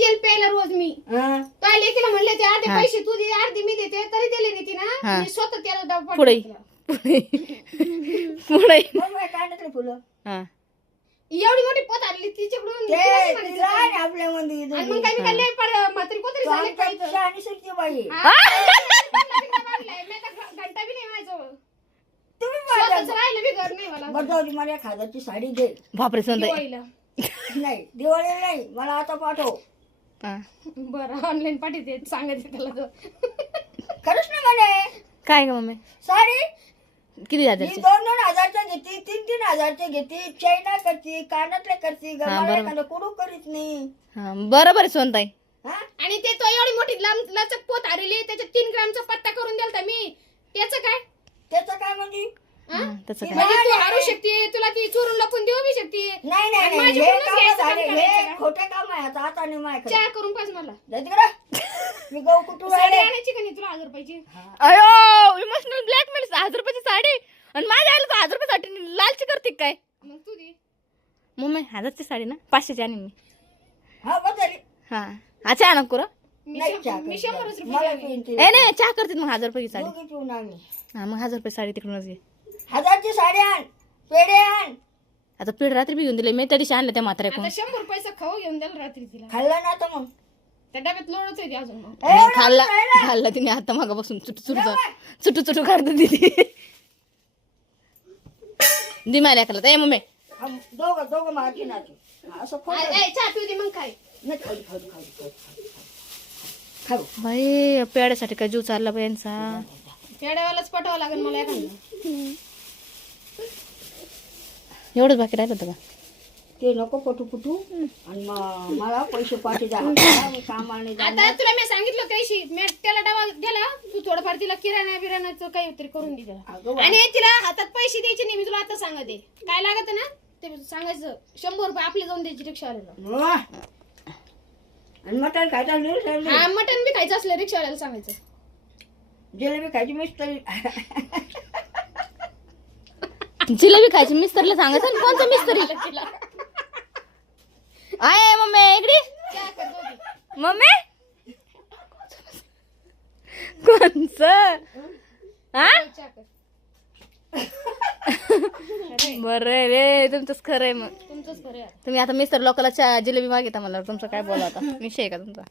तेल प्यायला रोज मी काय लेकीला म्हणले ते अर्धे पैसे तू दे अर्धे मी देते तरी दिले नाही तिनं मी स्वतः त्याला डबा पुढे पुढे फुलं एवढी मोठी पोत आणली तिच्याकडून आपल्या मध्ये आणि मग काय मी काय लय म्हातारी कोतरी झाली काय तर. आणि शक्ती बाई घंटा बी नाही माझ्याजवळ तुम्ही स्वतःच राहिलं बी घर नाही मला बदलावली मला एक हजारची साडी दे बापरे सोनताई दिवाळीला. नाही दिवाळी नाही मला आता पाठव बरं ऑनलाईन पाठवते सांगायचं त्याला तो. खरंच ना म्हणे काय ग मम्मी साडी किती मी जाते 2-2 हजारच्या घेते 3-3 हजारच्या घेते चैना करते कानातले करते गळ्यातलं कुडू करीत नाही बरोबर आहे सोनताई आणि ते तो एवढी मोठी लचक पोत आलेली त्याच्यात 3 ग्रामचा पत्ता करून दिलता मी त्याचं काय म्हणजे तसं काय म्हणजे तू हारू शकते तुला ती चोरून लपून देऊ बी शकते नाही नाही आणि नाही माझ्याकडूनच हे काम घ्यायचं झाले काम हे करायचं का? खोटे काम आहे आता नाही माय चहा करून पाहिजे मला जाऊ तिकडं मी गहू कुठून साडी आले आणायची का नाही तुला 1000 रुपयाची अयो इमोशनल ब्लॅकमेल 1000 रुपयाची साडी आणि माझ्या आईला 1000 रुपयासाठी लालची करते काय मग तू दे मम्मी 1000ची साडी ना 500ची आणीन मी हा बदल हा अच्छा नको रा नाही चहा मी करते. 100 मला रुपये पिऊन ते- ए नाही चहा करते मग 1000 रुपयाची साडी दोघी पिऊन आम्ही हा मग 1000 रुपये साडी तिकडूनच घे 1000ची साडी आण पेढे आण आता पीठ रात्री बी घेऊन दिले मी त्या दिवशी आणलं त्या म्हाताऱ्याकडून आता 100 रुपयाचा खाऊ घेऊन द्याल रात्री तिला खाल्लं ना तर मग त्या डब्यात लोडच आहे अजून मग नाही, खाल्ला तिने आता मागापासून चुटू काढत दिली दि माऱ्या खाल्ला ए मम्मी दोघं मारकी नाचू असं खोटं चहा पिऊ दे मग काय नाही खाऊ खाऊ खाऊ खाऊ खाऊ बाई पेड्यासाठी काय जीव चालला बाई यांचा पेड्यावालाच पटावं लागेल मला एखादं एवढंच बाकी राहिलं होतं का ते नको पटू आणि मला पैसे पाठी द्या मी कामाने आता तुला मी सांगितलं त्याशी मी त्याला डबा दिला तू थोडंफार तिला किराणा बिराणाचं काहीतरी करून दे त्याला आणि तिला हातात पैसे द्यायचे नाही मी तुला आता सांगते काय लागत ना ते सांगायचं 100 रुपये आपले जाऊन द्यायची रिक्षावाल्याला आणि मटण खायचं हा मटण बी खायचं असलं रिक्षावाल्याला सांगायचं जिलेबी खायची मिस्त्री जिलेबी खायची मिस्तरला सांगायचं ना कोणतं मिस्तरी तिला आय मम्मी इकडे चहा कर दोघी. मम्मी कोणचं हा चहा कर. बरं रे तुमचंच खरं आहे मग तुमचंच खरं आहे. तुम्ही आता मिस्टर लोकांना जिलेबी मागिता मला तुमचं काय बोला आता विषय आहे का तुमचा